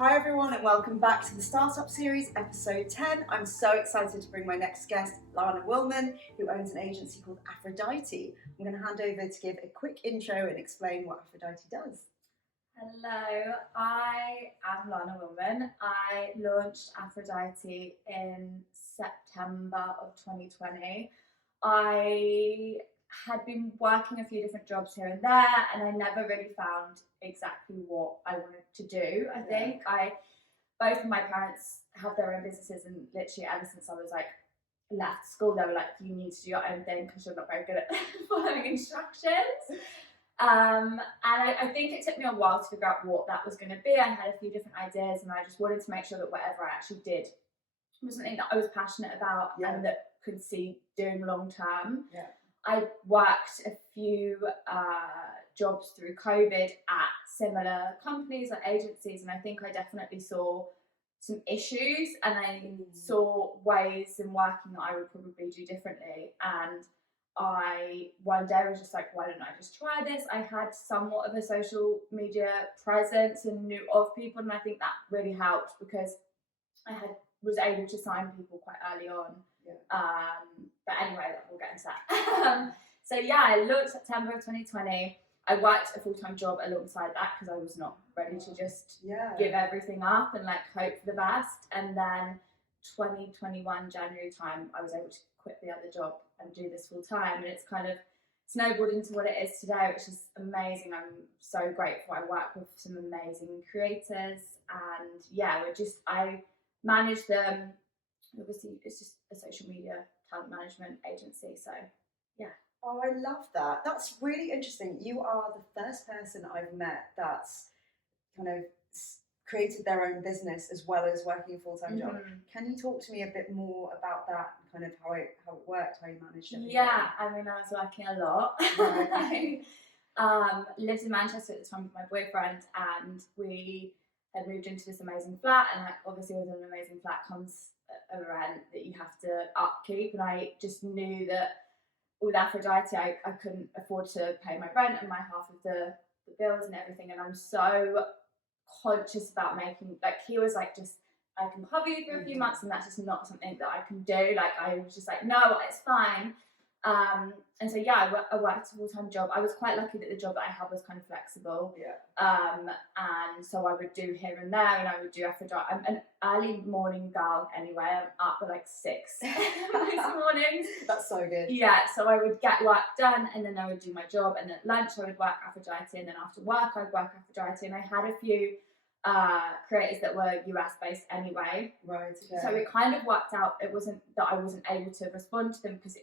Hi everyone and welcome back to the Startup Series, episode 10. I'm so excited to bring my next guest, Lana Wilman, who owns an agency called Aphrodite. I'm going to hand over to give a quick intro and explain what Aphrodite does. Hello, I am Lana Wilman. I launched Aphrodite in September of 2020. I had been working a few different jobs here and there, and I never really found exactly what I wanted to do. I think both of my parents have their own businesses, and literally ever since I was like left school, they were like, "You need to do your own thing because you're not very good at following instructions." And I think it took me a while to figure out what that was going to be. I had a few different ideas, and I just wanted to make sure that whatever I actually did was something that I was passionate about and that could see doing long term. I worked a few jobs through COVID at similar companies or agencies, and I think I definitely saw some issues, and I saw ways in working that I would probably do differently. And I one day was just like, why don't I just try this? I had somewhat of a social media presence and knew of people, and I think that really helped because I was able to sign people quite early on. But anyway, we'll get into that. So yeah, I launched September of 2020. I worked a full-time job alongside that because I was not ready to just give everything up and like hope for the best. And then 2021 January time, I was able to quit the other job and do this full time, and it's kind of snowballed into what it is today, which is amazing. I'm so grateful. I work with some amazing creators, and I manage them. Obviously, it's just a social media talent management agency, so yeah. Oh, I love that. That's really interesting. You are the first person I've met that's kind of created their own business as well as working a full-time job. Can you talk to me a bit more about that, kind of how it worked, how you managed it? Yeah, I mean, I was working a lot. Right. I lived in Manchester at the time with my boyfriend, and we had moved into this amazing flat, and like obviously with an amazing flat comes a rent that you have to upkeep, and I just knew that with Aphrodite I couldn't afford to pay my rent and my half of the bills and everything, and I'm so conscious about making, like, he was like, just, I can cover you for a few months, and that's just not something that I can do. Like, I was just like, no, it's fine. And so yeah, I worked a full-time job. I was quite lucky that the job that I had was kind of flexible. And so I would do here and there, and I would do Aphrodite. I'm an early morning girl anyway. I'm up at like 6 most mornings. That's so good. Yeah, so I would get work done, and then I would do my job, and at lunch I would work Aphrodite, and then after work I'd work Aphrodite, and I had a few creators that were US based anyway. Right. Okay. So it kind of worked out. It wasn't that I wasn't able to respond to them because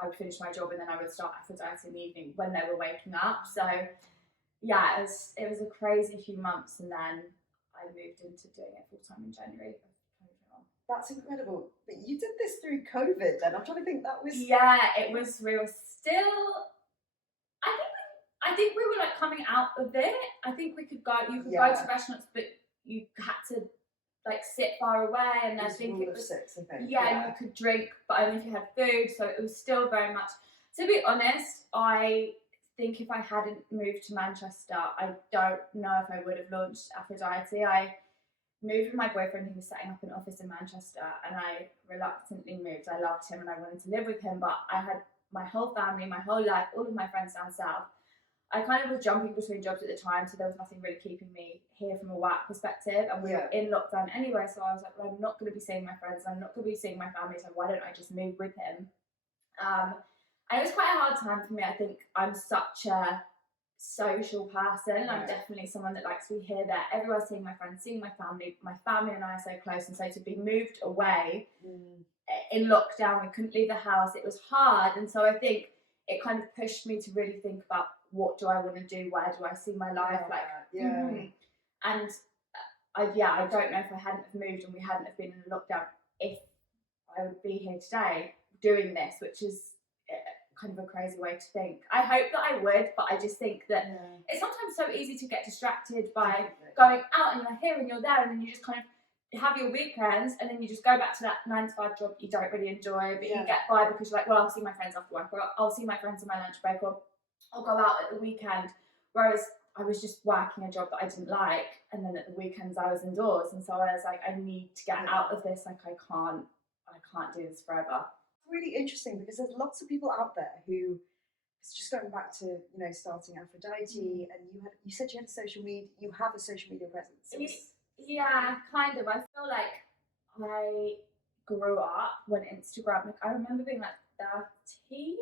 I would finish my job and then I would start Aphrodite in the evening when they were waking up. So yeah, it was a crazy few months, and then I moved into doing it full time in January of 2021. That's incredible. But you did this through COVID then. I'm trying to think, that was... Yeah, it was, we were still, I think we were like coming out of it. I think you could go to restaurants, but you had to like sit far away, and I think it was 6, I think. Yeah, you could drink, but only if you had food. So it was still very much. To be honest, I think if I hadn't moved to Manchester, I don't know if I would have launched Aphrodite. I moved with my boyfriend, who was setting up an office in Manchester, and I reluctantly moved. I loved him and I wanted to live with him, but I had my whole family, my whole life, all of my friends down south. I kind of was jumping between jobs at the time, so there was nothing really keeping me here from a work perspective, and we were in lockdown anyway, so I was like, well, I'm not going to be seeing my friends, I'm not going to be seeing my family, so why don't I just move with him? And it was quite a hard time for me. I think I'm such a social person. I'm definitely someone that likes to be here, there, everywhere, seeing my friends, seeing my family and I are so close, and so to be moved away in lockdown, we couldn't leave the house, it was hard, and so I think it kind of pushed me to really think about, what do I want to do? Where do I see my life? And I don't know if I hadn't have moved and we hadn't have been in a lockdown, if I would be here today doing this, which is kind of a crazy way to think. I hope that I would, but I just think that it's sometimes so easy to get distracted by going out, and you're here and you're there, and then you just kind of have your weekends, and then you just go back to that 9 to 5 job you don't really enjoy, but you get by because you're like, well, I'll see my friends after work, or I'll see my friends on my lunch break, or I'll go out at the weekend. Whereas I was just working a job that I didn't like, and then at the weekends I was indoors, and so I was like, I need to get out of this. Like I can't do this forever. Really interesting, because there's lots of people out there who, it's just going back to, starting Aphrodite, and you said you had you have a social media presence. Yeah, kind of. I feel like I grew up when Instagram, like I remember being like 13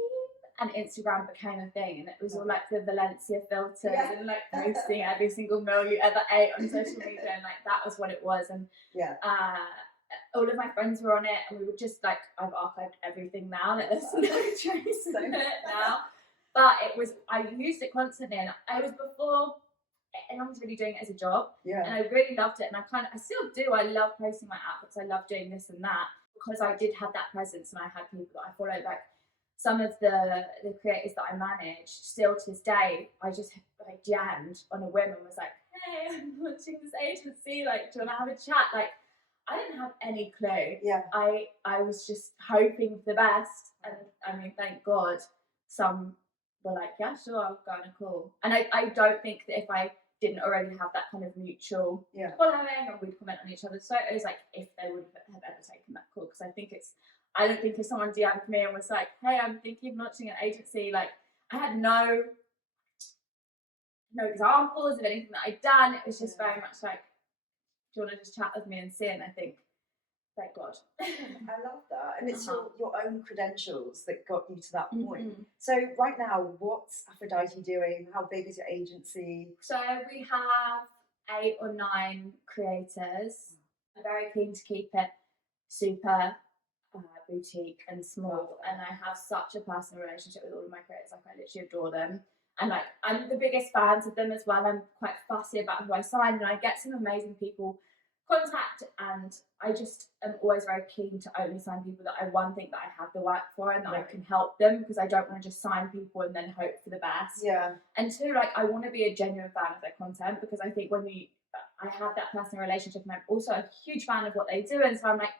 and Instagram became a thing, and it was all like the Valencia filters and like posting every single meal you ever ate on social media, and like that was what it was. And all of my friends were on it, and we were just like, I've archived everything now, like there's no trace of it now. But I used it constantly, and I was before, and I was really doing it as a job, and I really loved it, and I still do. I love posting my outfits. I love doing this and that, because I did have that presence, and I had people that I followed, like some of the creators that I managed. Still to this day, I just like jammed on a whim and was like, hey, I'm launching this agency, like, do you want to have a chat? Like, I didn't have any clue. I was just hoping for the best, and I mean, thank God, some were like, yeah, sure, I'll go on a call. And I don't think that if I didn't already have that kind of mutual following, and we'd comment on each other's photos, like if they would have ever taken that call. Because I don't think if someone DM'd me and was like, hey, I'm thinking of launching an agency, like I had no examples of anything that I'd done. It was just very much like, do you want to just chat with me and see? And I think, thank God. I love that. And it's your own credentials that got you to that point. So right now, what's Aphrodite doing? How big is your agency? So we have 8 or 9 creators. I'm very keen to keep it super boutique and small. And I have such a personal relationship with all of my creators. Like I literally adore them. And like I'm the biggest fans of them as well. I'm quite fussy about who I sign, and I get some amazing people contact, and I just am always very keen to only sign people that I think that I have the work for, and that I can help them, because I don't want to just sign people and then hope for the best. And 2, like I want to be a genuine fan of their content, because I think I have that personal relationship, and I'm also a huge fan of what they do, and so I'm like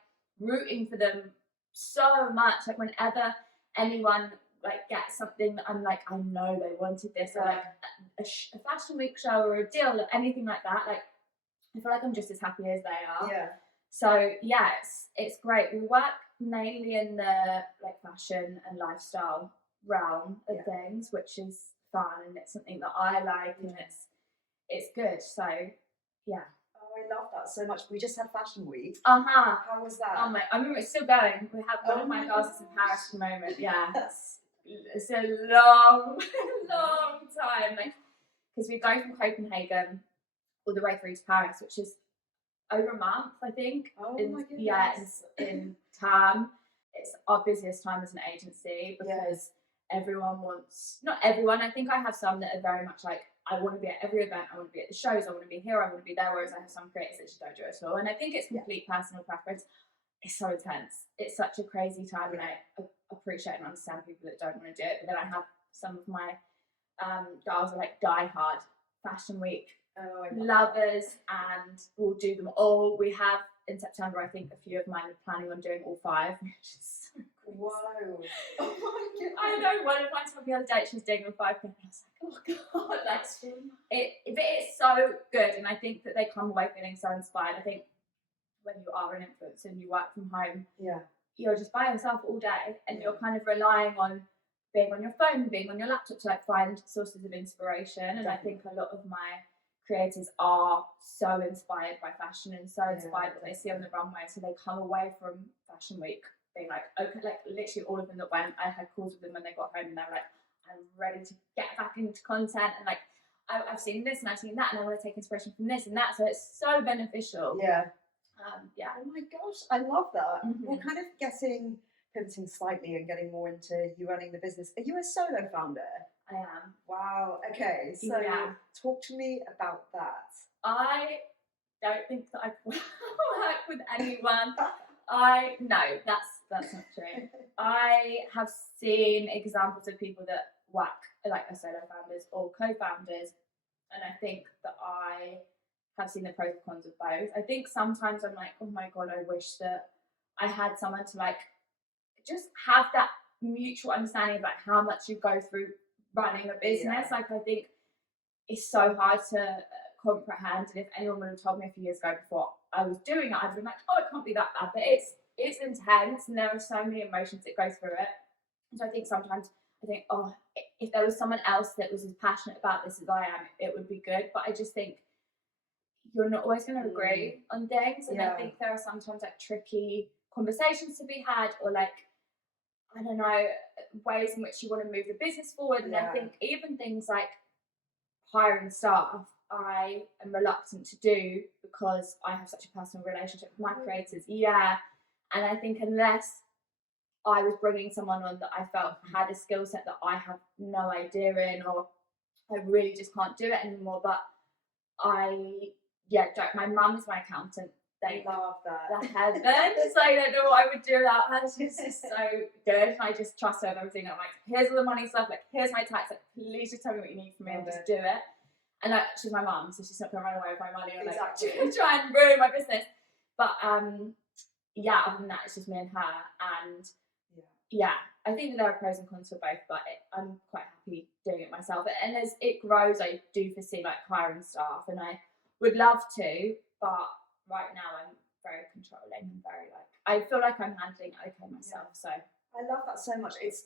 rooting for them so much. Like whenever anyone like get something that I'm like, I know they wanted this, or like a fashion week show or a deal or anything like that, like I feel like I'm just as happy as they are. So yeah, it's great. We work mainly in the like fashion and lifestyle realm of things, which is fun, and it's something that I like, and it's good. So yeah. I love that so much. We just had Fashion Week. How was that? Oh my! I mean, it's still going. We have one of my classes in Paris at the moment. Yeah, it's a long, long time. Like, because we go from Copenhagen all the way through to Paris, which is over a month, I think. Oh my goodness! Yeah, in term, it's our busiest time as an agency, because everyone wants. Not everyone. I think I have some that are very much like, I want to be at every event, I want to be at the shows, I want to be here, I want to be there, whereas I have some creators that just don't do it at all. And I think it's complete personal preference. It's so intense. It's such a crazy time, and I appreciate and understand people that don't want to do it. But then I have some of my girls are like die-hard Fashion Week lovers, and we'll do them all. We have in September, I think a few of mine are planning on doing all 5, which is so whoa. Oh my goodness. I know, one of mine told me the other day she was doing all 5 things, and I was like, oh God, that's it's so good. And I think that they come away feeling so inspired. I think when you are an influencer and you work from home, you're just by yourself all day, and you're kind of relying on being on your phone, being on your laptop to like find sources of inspiration. And I think a lot of my creators are so inspired by fashion and so inspired what they see on the runway, so they come away from Fashion Week being like, okay, like literally all of them that went, I had calls with them when they got home, and they're like, I'm ready to get back into content, and like I've seen this and I've seen that, and I want to take inspiration from this and that. So it's so beneficial. Oh my gosh, I love that. We're kind of pivoting slightly and getting more into you running the business. Are you a solo founder? I am. Wow. Okay. So talk to me about that. I don't think that I work with anyone. No, that's not true. I have seen examples of people that work like as solo founders or co-founders, and I think that I have seen the pros and cons of both. I think sometimes I'm like, oh my God, I wish that I had someone to like just have that mutual understanding of like how much you go through running a business. Like I think it's so hard to comprehend. And if anyone would have told me a few years ago before I was doing it, I'd been like, oh, it can't be that bad. But it's intense, and there are so many emotions that go through it. And so I think sometimes I think, oh, if there was someone else that was as passionate about this as I am, it would be good. But I just think you're not always going to agree on things, and I think there are sometimes like tricky conversations to be had, or like, I don't know, ways in which you want to move the business forward. And I think even things like hiring staff, I am reluctant to do because I have such a personal relationship with my creators. Yeah. And I think unless I was bringing someone on that I felt had a skill set that I have no idea in, or I really just can't do it anymore. But my mum is my accountant. They love that. The heavens. I don't know what I would do without her. She's just so good. I just trust her with everything. I'm like, here's all the money stuff. Like, here's my tax. Like, please just tell me what you need from me and just do it. And like, she's my mum, so she's not going to run away with my money or like try and ruin my business. But other than that, it's just me and her. And I think that there are pros and cons for both, but I'm quite happy doing it myself. And as it grows, I do foresee like hiring staff, and I would love to, but right now I'm very controlling and very like, I feel like I'm handling it okay myself. So I love that so much. It's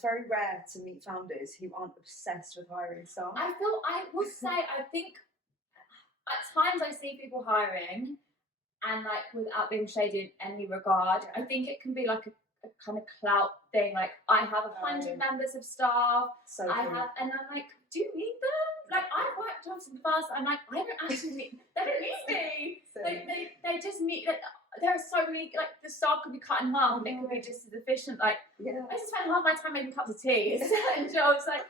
very rare to meet founders who aren't obsessed with hiring staff. I would say I think at times I see people hiring, and like without being shady in any regard, I think it can be like a kind of clout thing. Like, I have 100 members of staff. So and I'm like, do you need them? Like, I've worked jobs in the past. I'm like, I don't actually need. They don't need me. They just need. Like, there are so many. Like, the staff could be cut in half, and it could be just as efficient. Like, I just spend half my time making cups of tea and jobs. Like,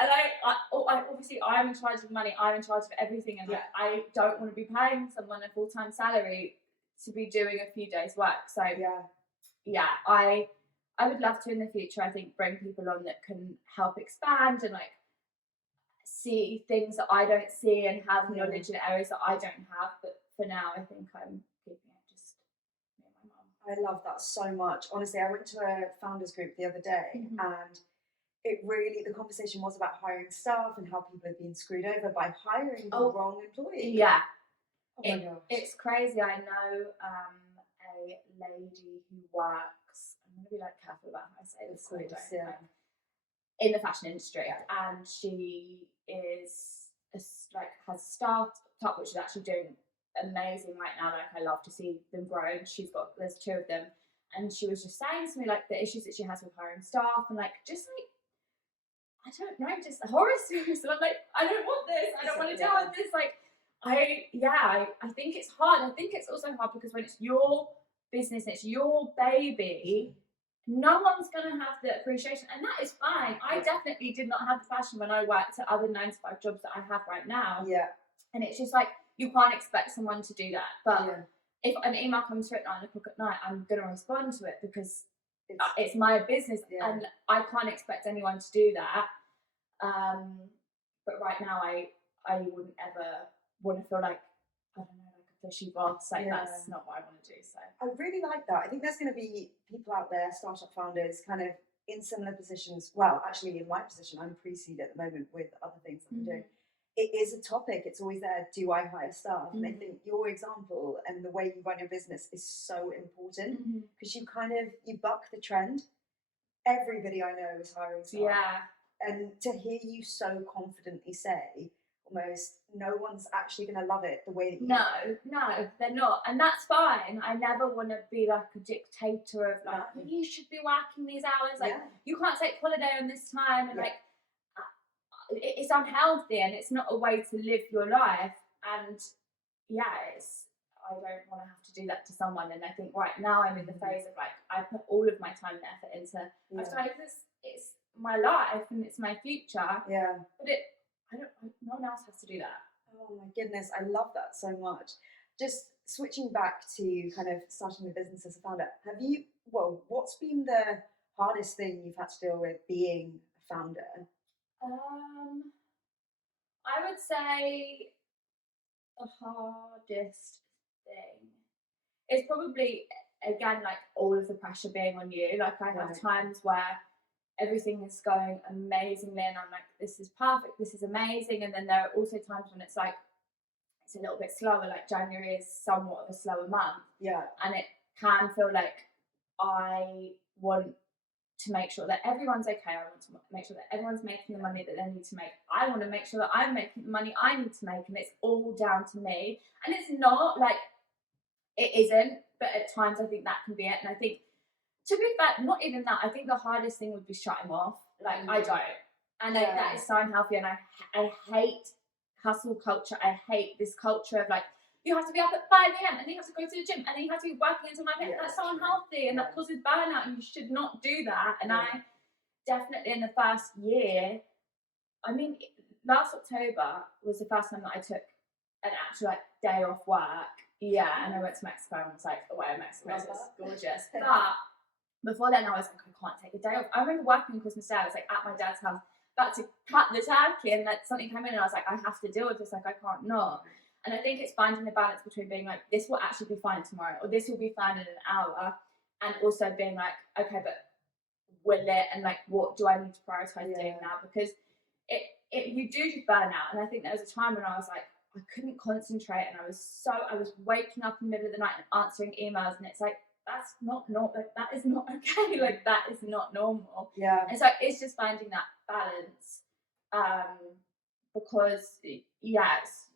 and I obviously I'm in charge of money. I'm in charge of everything, and like, I don't want to be paying someone a full-time salary to be doing a few days' work. So I would love to in the future, I think, bring people on that can help expand and like see things that I don't see and have knowledge in areas that I don't have. But for now, I think I'm keeping it just me and my mum. I love that so much. Honestly, I went to a founders group the other day, and the conversation was about hiring staff and how people have been screwed over by hiring the wrong employee. Yeah. Oh my gosh. It's crazy. I know a lady who works, I'm going to be like careful about how I say this, so I don't, in the fashion industry, and she is has started up, which is actually doing amazing right now. Like, I love to see them grow. And there's 2 of them, and she was just saying to me like the issues that she has with hiring staff, and like just like, I don't know, just horror stories. And I'm like, I don't want this. I don't want to deal with this. Like, I think it's hard. I think it's also hard because when it's your business, it's your baby, no one's going to have the appreciation, and that is fine. I definitely did not have the passion when I worked at other 9-to-5 jobs that I have right now. And it's just like, you can't expect someone to do that. But if an email comes through at 9 o'clock at night, I'm going to respond to it because it's my business, and I can't expect anyone to do that. But right now, I wouldn't ever want to feel like, I don't know, like a fishy boss. Like, that's not what I want to do. So I really like that. I think there's going to be people out there, startup founders, kind of in similar positions. Well, actually, in my position, I'm pre-seed at the moment with other things that I'm doing. It is a topic. It's always there. Do I hire staff? And I think your example and the way you run your business is so important because you buck the trend. Everybody I know is hiring staff. And to hear you so confidently say, almost, no one's actually going to love it the way that you do. No, they're not. And that's fine. I never want to be like a dictator of like, you should be working these hours. Like, you can't take holiday on this time. And like, it's unhealthy, and it's not a way to live your life. And I don't want to have to do that to someone. And I think right now I'm in the phase of like, I put all of my time and effort into it's my life and it's my future. But no one else has to do that. Oh my goodness, I love that so much. Just switching back to kind of starting the business as a founder, what's been the hardest thing you've had to deal with being a founder? I would say the hardest thing is probably, again, like all of the pressure being on you. Like, I have times where everything is going amazingly and I'm like, this is perfect, this is amazing. And then there are also times when it's like, it's a little bit slower, like January is somewhat of a slower month. Yeah. And it can feel like I want to make sure that everyone's okay. I want to make sure that everyone's making the money that they need to make. I want to make sure that I'm making the money I need to make, and it's all down to me. And it's not like it isn't, but at times I think that can be it. And I think, to be fair, not even that. I think the hardest thing would be shutting off. Like, I don't. And that is so unhealthy. And I hate hustle culture. I hate this culture of like, you have to be up at 5 a.m. and then you have to go to the gym and then you have to be working until 9 a.m. That's so unhealthy and that causes burnout and you should not do that. And I definitely, in the first year, I mean, last October was the first time that I took an actual like day off work. Yeah, and I went to Mexico and was like, away in Mexico, so it's gorgeous. But before then, I was like, I can't take a day off. I remember working on Christmas Day. I was like at my dad's house, about to cut the turkey, and like something came in, and I was like, I have to deal with this. Like, I can't not. And I think it's finding the balance between being like, this will actually be fine tomorrow, or this will be fine in an hour, and also being like, okay, but will it? And like, what do I need to prioritize doing now? Because you do just burn out. And I think there was a time when I was like, I couldn't concentrate, and I was waking up in the middle of the night and answering emails, and it's like, that's not like, that is not okay. Like, that is not normal. Yeah. And so it's just finding that balance, because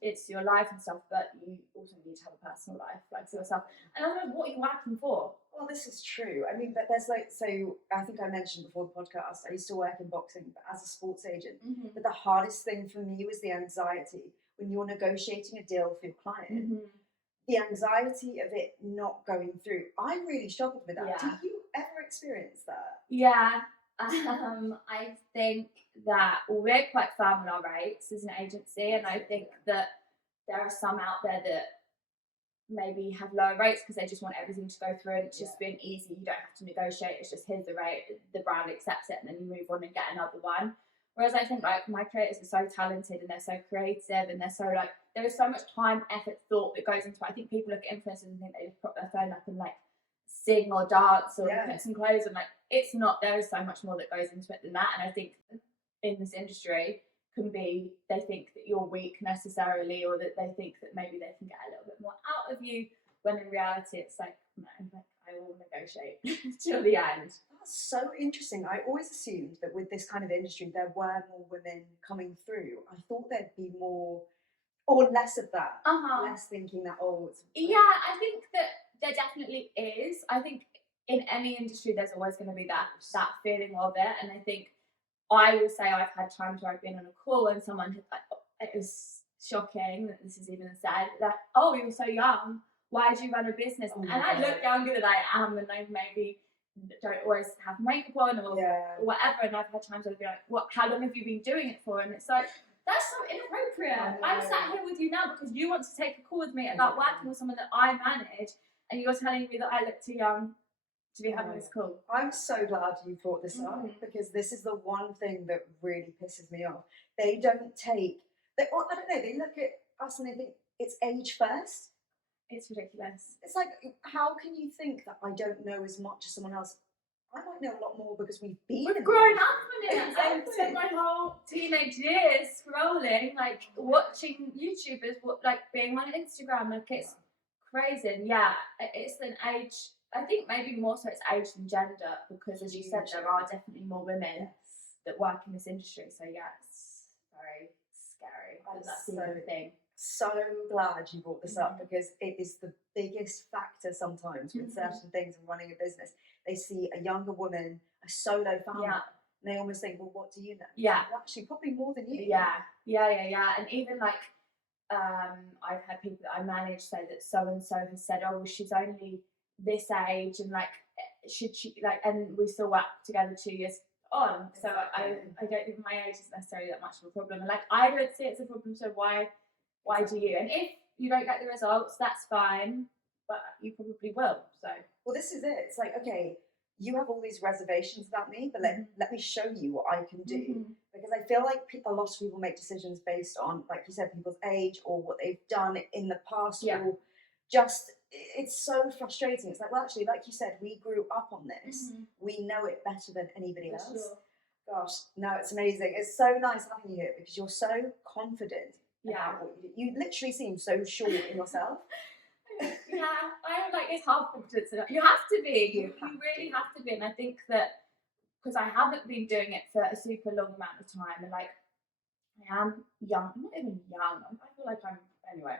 it's your life and stuff, but you also need to have a personal life, like, for yourself. And I don't know, what are you working for? Well, this is true. I mean, but there's like, so I think I mentioned before the podcast, I used to work in boxing as a sports agent. But the hardest thing for me was the anxiety when you're negotiating a deal for your client. The anxiety of it not going through. I really struggled with that. Yeah. Do you ever experience that? Yeah. I think that we're quite firm on our rates as an agency, and I think that there are some out there that maybe have lower rates because they just want everything to go through and it's just been easy. You don't have to negotiate. It's just, here's the rate, the brand accepts it, and then you move on and get another one. Whereas I think like my creators are so talented and they're so creative and they're so like, there is so much time, effort, thought that goes into it. I think people look at influencers and think they just put their phone up and like sing or dance or put some clothes on. Like, it's not. There is so much more that goes into it than that. And I think in this industry can be, they think that you're weak necessarily, or that they think that maybe they can get a little bit more out of you, when in reality it's like, no, like, I will negotiate till the end. That's so interesting. I always assumed that with this kind of industry there were more women coming through. I thought there'd be more or less of that. Less thinking that, it's... Yeah, I think that there definitely is. I think in any industry there's always going to be that feeling of it. And I think I will say I've had times where I've been on a call and someone had like, it was shocking that this is even said, that, oh, you're so young, why do you run a business? And I look younger than I am, and I maybe don't always have makeup on or whatever, and I've had times where I'd be like, what, how long have you been doing it for? And it's like, that's so inappropriate. I'm sat here with you now because you want to take a call with me about working with someone that I manage, and you're telling me that I look too young to be having this call. I'm so glad you brought this up, because this is the one thing that really pisses me off. They don't take, I don't know, they look at us and they think it's age first. It's ridiculous. It's like, how can you think that I don't know as much as someone else? I might know a lot more because we've grown up in it. I've spent my whole teenage years scrolling, like watching YouTubers, like being on Instagram. Like, it's crazy. And yeah, it's an age. I think maybe more so it's age than gender, because as you said, there are definitely more women that work in this industry. So yeah, it's very scary. That's the other thing. So glad you brought this up, because it is the biggest factor sometimes with certain things and running a business. They see a younger woman, a solo founder, and they almost think, well, what do you know? Yeah. Well, actually, probably more than you. Yeah. And even like, I've had people that I manage say that so-and-so has said, oh, well, she's only this age, and like, should she, like, and we still work together 2 years on. So I don't think my age is necessarily that much of a problem. And like, I don't see it as a problem, so why do you? And if you don't get the results, that's fine, but you probably will. So, well, this is it. It's like, okay, you have all these reservations about me, but let me show you what I can do. Because I feel like a lot of people make decisions based on, like you said, people's age or what they've done in the past, or just, it's so frustrating. It's like, well, actually, like you said, we grew up on this. We know it better than anybody else. Gosh, no, it's amazing. It's so nice having you here because you're so confident about what you do. You literally seem so sure in yourself. Yeah, I like it's half confidence. You have to be. You really have to be. And I think that because I haven't been doing it for a super long amount of time, and like I am young. I'm not even young. I feel like I'm anyway.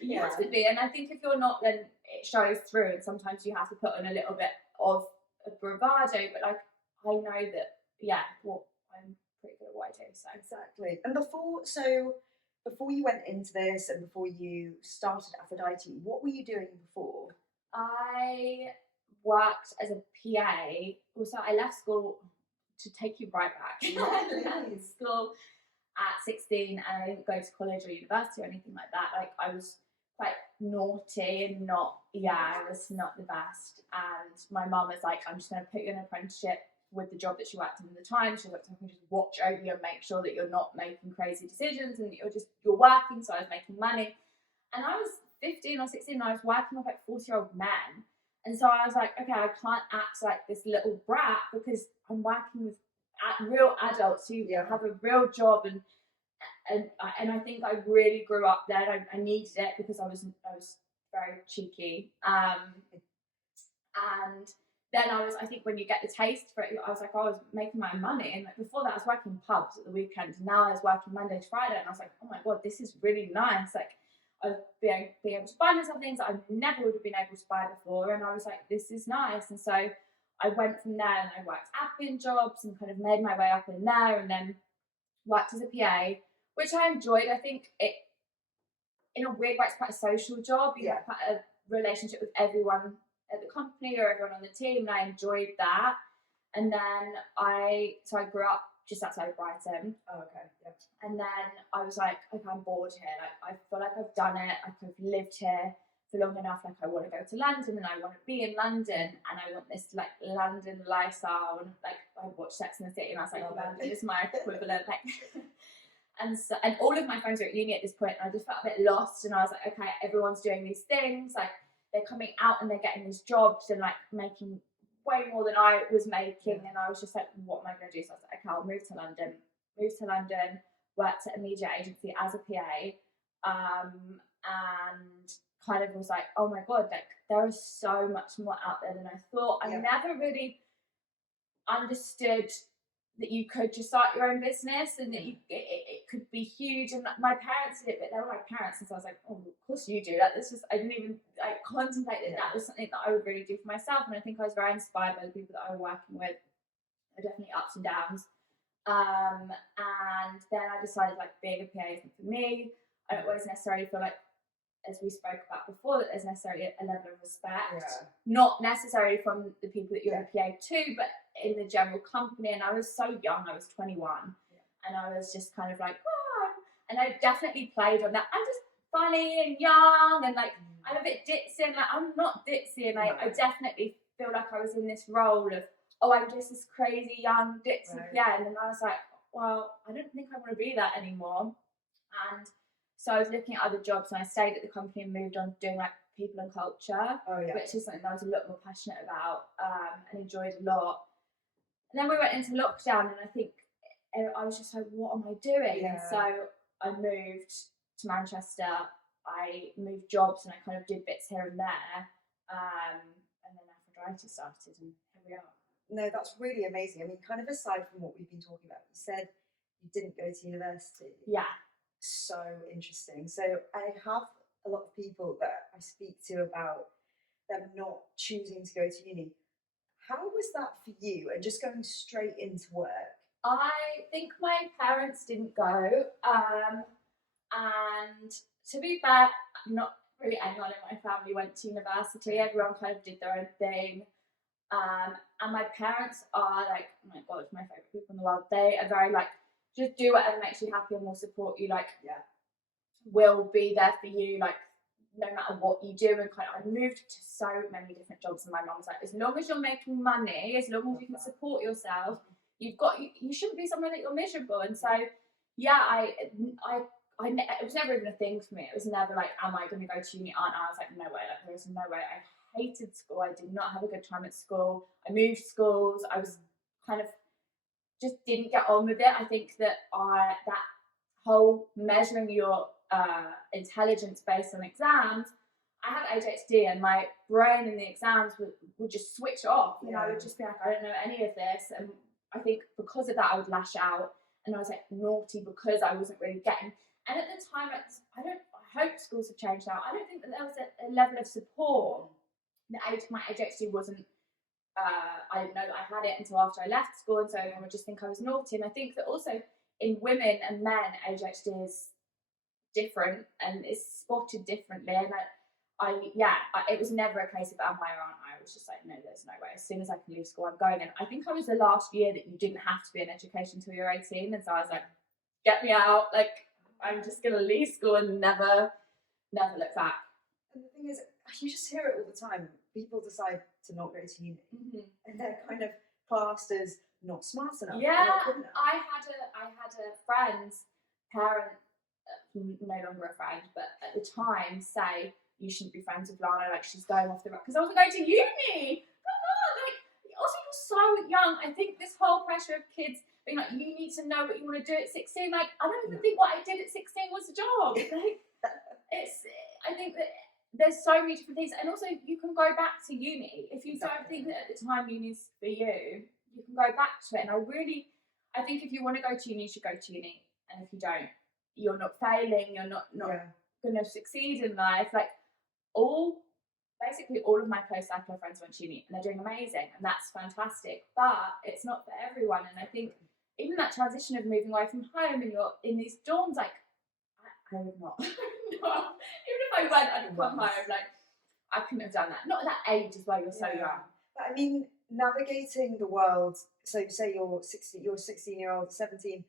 You have to be, and I think if you're not, then it shows through. And sometimes you have to put on a little bit of bravado. But like I know that, I'm pretty good at what I do. So exactly. And before you went into this and before you started Aphrodite, what were you doing before? I worked as a PA. Also, I left school to take you right back. I left school at 16 and I didn't go to college or university or anything like that. Like I was quite naughty and I was not the best. And my mum was like, I'm just going to put you in an apprenticeship with the job that she worked in at the time. She was like, I can just watch over you and make sure that you're not making crazy decisions and that you're working. So I was making money. And I was 15 or 16 and I was working with like 40-year-old men. And so I was like, okay, I can't act like this little brat because I'm working with real adults who have a real job. And I think I really grew up then. I needed it because I was very cheeky. And then I think when you get the taste for it, I was like, I was making my own money. And like before that, I was working pubs at the weekend. And now I was working Monday to Friday. And I was like, oh my God, this is really nice. Like I was being able to buy myself things that I never would have been able to buy before. And I was like, this is nice. And so I went from there and I worked admin jobs and kind of made my way up in there and then worked as a PA, which I enjoyed. I think it, in a weird way, it's quite a social job. You have quite a relationship with everyone at the company or everyone on the team, and I enjoyed that. And then I grew up just outside of Brighton. Oh, okay. Yeah. And then I was like, okay, I'm bored here. Like I feel like I've done it. I've lived here for long enough. Like I want to go to London and I want to be in London and I want this like London lifestyle. And like I watched Sex and the City and I was like, London is my equivalent. Like and all of my friends were at uni at this point and I just felt a bit lost. And I was like, okay, everyone's doing these things. Like they're coming out and they're getting these jobs and like making way more than I was making. And I was just like, what am I going to do? So I was like, okay, I'll move to London, worked at a media agency as a PA, and kind of was like, oh my God, like there is so much more out there than I thought. I never really understood that you could just start your own business and that it could be huge. And my parents did it, but they were my parents, and so I was like, oh, of course you do that. I didn't even contemplate that was something that I would really do for myself. And I think I was very inspired by the people that I was working with. There were definitely ups and downs. And then I decided like being a PA isn't for me. I don't always necessarily feel like, as we spoke about before, that there's necessarily a level of respect, not necessarily from the people that you're a PA to, but in the general company. And I was so young, I was 21, and I was just kind of like, and I definitely played on that. I'm just funny and young, and like I'm a bit ditzy, and like I'm not ditzy, and I definitely feel like I was in this role of, oh, I'm just this crazy young ditzy PA, and then I was like, well, I don't think I want to be that anymore. And so I was looking at other jobs, and I stayed at the company and moved on to doing like people and culture, which is something that I was a lot more passionate about and enjoyed a lot. And then we went into lockdown, and I think I was just like, what am I doing? And so I moved to Manchester. I moved jobs, and I kind of did bits here and there. And then Aphrodite started, and here we are. No, that's really amazing. I mean, kind of aside from what we've been talking about, you said you didn't go to university. Yeah. So interesting. So I have a lot of people that I speak to about them not choosing to go to uni. How was that for you, and just going straight into work? I think my parents didn't go, and to be fair, not really anyone in my family went to university. Everyone kind of did their own thing. And my parents are like, oh my God, my favourite people in the world. They are very like, just do whatever makes you happy and we'll support you. Like, we'll be there for you, like, no matter what you do. And kind of, I moved to so many different jobs, and my mum was like, as long as you're making money, as long as you can support yourself, you shouldn't be somewhere that you're miserable. And so, it was never even a thing for me. It was never like, am I going to go to uni? I was like, no way. Like, there was no way. I hated school. I did not have a good time at school. I moved schools. I was kind of just didn't get on with it. I think that that whole measuring your intelligence based on exams, I had ADHD and my brain in the exams would just switch off, and I would just be like, I don't know any of this. And I think because of that, I would lash out, and I was like naughty because I wasn't really getting. And at the time, I hope schools have changed now. I don't think that there was a level of support. My ADHD wasn't. I didn't know that I had it until after I left school, and so everyone would just think I was naughty. And I think that also in women and men, ADHD is different and is spotted differently. And it was never a case of am I or aren't I. I was just like, no, there's no way. As soon as I can leave school, I'm going. And I think I was the last year that you didn't have to be in education until you're 18. And so I was like, get me out. Like, I'm just going to leave school and never look back. And the thing is, you just hear it all the time. People decide to not go to uni, and they're kind of classed as not smart enough. Yeah, not good enough. I had a friend's parent, no longer a friend, but at the time, say you shouldn't be friends with Lana. Like, she's going off the road because I wasn't going to uni. Come on, like, also you're so young. I think this whole pressure of kids being like, you need to know what you want to do at 16. Like, I don't even think what I did at 16 was a job. Like, I think that there's so many different things, and also you can go back to uni if you don't think that at the time uni's for you. You can go back to it, and I think if you want to go to uni, you should go to uni, and if you don't, you're not failing. You're not going to succeed in life. Like, basically all of my close circle of friends went to uni, and they're doing amazing, and that's fantastic. But it's not for everyone, and I think even that transition of moving away from home, and you're in these dorms, like. I would not. No. Even if I went, I'd come home. Like, I couldn't have done that. Not at that age as well. You're so young. But I mean, navigating the world. So say you're 16-year-old, 17,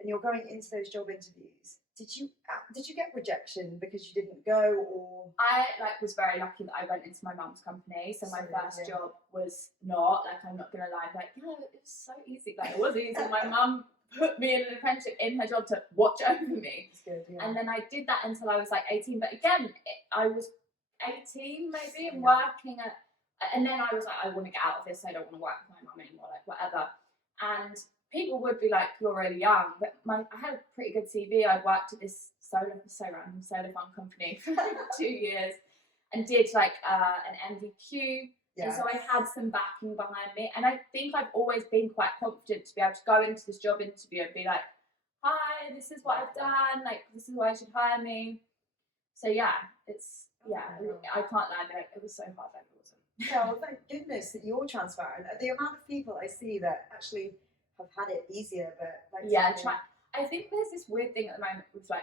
and you're going into those job interviews. Did you get rejection because you didn't go, or? I was very lucky that I went into my mum's company. So my first job was not, like, I'm not gonna lie, like, it was so easy. Like, it was easy. My mum put me in an apprenticeship in her job to watch over me. That's good, yeah. And then I did that until I was like 18. But again, I was 18 maybe, and working and then I was like, I want to get out of this. I don't want to work with my mum anymore, like, whatever. And people would be like, you're really young. But I had a pretty good CV. I'd worked at this solar farm company for 2 years, and did like an MVQ. And so I had some backing behind me, and I think I've always been quite confident to be able to go into this job interview and be like, hi, this is what I've done, like, this is why you should hire me. So I can't lie, like, it was so hard, like, it wasn't. Yeah, well, thank goodness that you're transparent. The amount of people I see that actually have had it easier, but like, I think there's this weird thing at the moment with, like,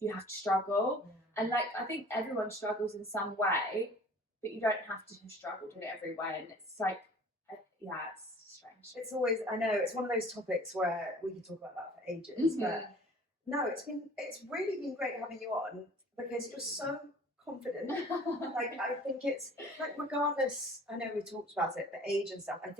you have to struggle, and like, I think everyone struggles in some way, but you don't have to have struggled in every way. And it's like, it's strange. It's always, I know, it's one of those topics where we could talk about that for ages, but no, it's really been great having you on, because you're so confident. Like, I think it's like, regardless, I know we talked about it, the age and stuff, I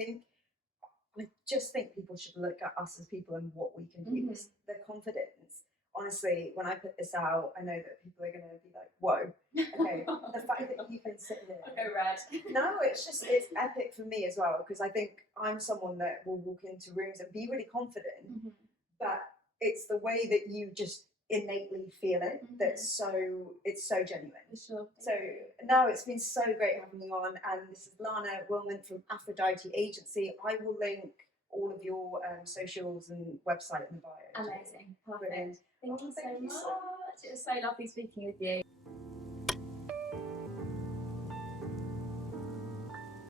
just think people should look at us as people and what we can do. The confidence. Honestly, when I put this out, I know that people are going to be like, whoa, okay, the fact that you can sit here. Okay, red. No, it's epic for me as well, because I think I'm someone that will walk into rooms and be really confident, but it's the way that you just innately feel it it's so genuine. Sure. So, no, it's been so great having you on, and this is Lana Wilman from Aphrodite Agency. I will link all of your socials and website in the bio. Amazing. Perfect. Brilliant. Thank you so much. It was so lovely speaking with you.